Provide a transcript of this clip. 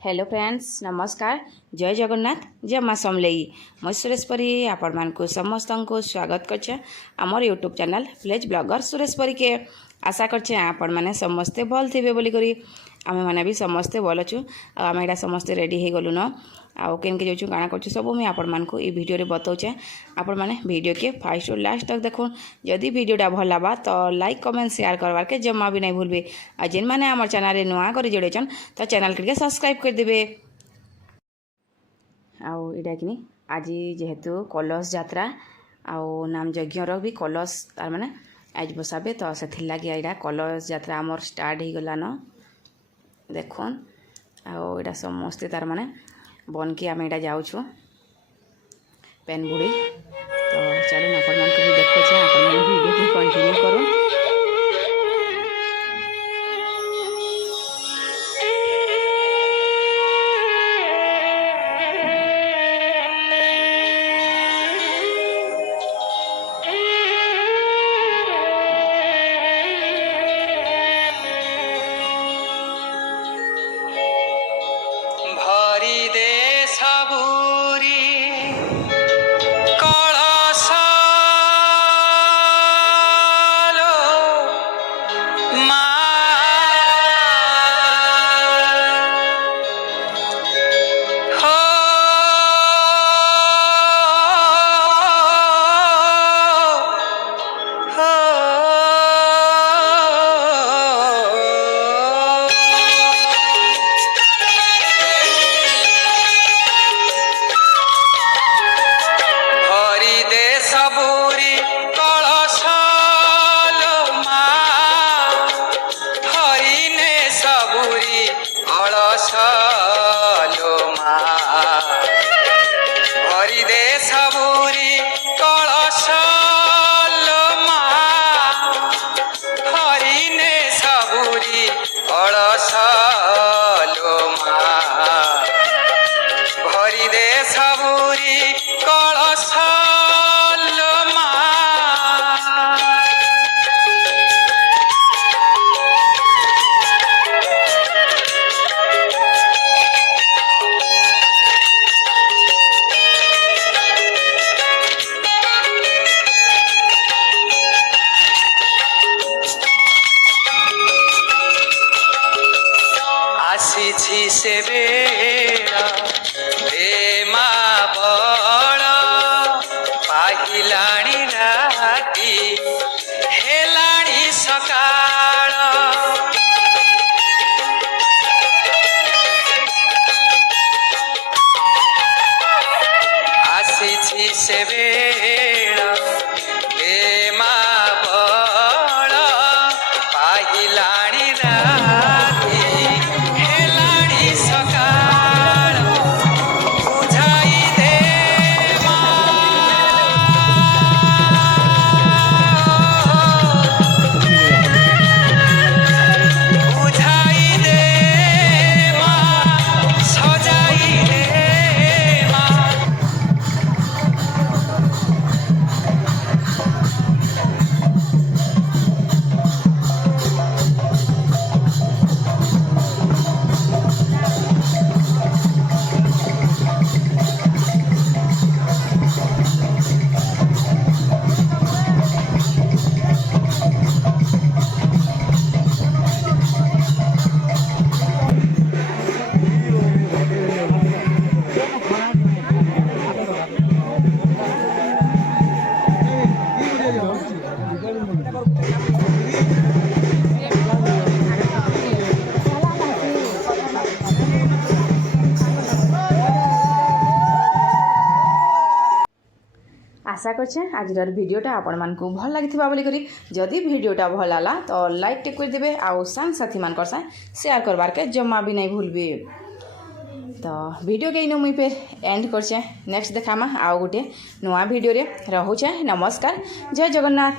Hello friends नमस्कार जय जगन्नाथ जय माँ समलेई मैं सुरेश परी आपण मानक समस्त को स्वागत करछे आमर YouTube channel village blogger Suresh परी के आशा करछे आपण माने समस्ते भल थे बोली करी आमे माने भी समस्ते भल अच्छु आम एटा समस्ते रेडी हो गलु न आउ केनके जाऊँ काଣା करछु सब मुझे आपण मानक ई वीडियो रे बताऊचे आपण माने वीडियो के फास्ट और लास्ट तक देखो जदि वीडियोटा भल लगा तो लाइक कमेंट शेयर करवार के जमा भी नहीं भूलबे आ जेन माने हमर चैनल रे नुआ कर जोड़ेछन तो चैनल के सब्सक्राइब कर देबे। आउ इटा किनी आज जेहेतु कलश यात्रा आउ नाम यज्ञर भी कलश तार माने आज बसाबे तो से लगे यहाँ कलश यात्रा आमर स्टार्ट हो गलान देखन आउ इटा समस्ते तार माने बन के आम यहाँ जाऊँ पेन बुड़ी तो चलो आपण मान भी देखो आपण वीडियो को कंटिन्यू करूँ। से बेड़ा प्रेमा बड़ पाहिलाणी राती हेलाणी सकाळ आसीछि से बेड़ा प्रेमा बड़ पाहिलाणी राती आशा करछे आज वीडियोटा आपण मानकु भल लागिथिबा बोली करी जदि वीडियोटा भल लाला तो लाइक टे कर देबे आ सांग साथी मान करसा शेयर करबार के जम्मा भी नहीं भूलबे। तो वीडियो के मुई पे एंड करछे नेक्स्ट देखामा आ गोटे नुआ वीडियो रे रहूछे। नमस्कार जय जगन्नाथ।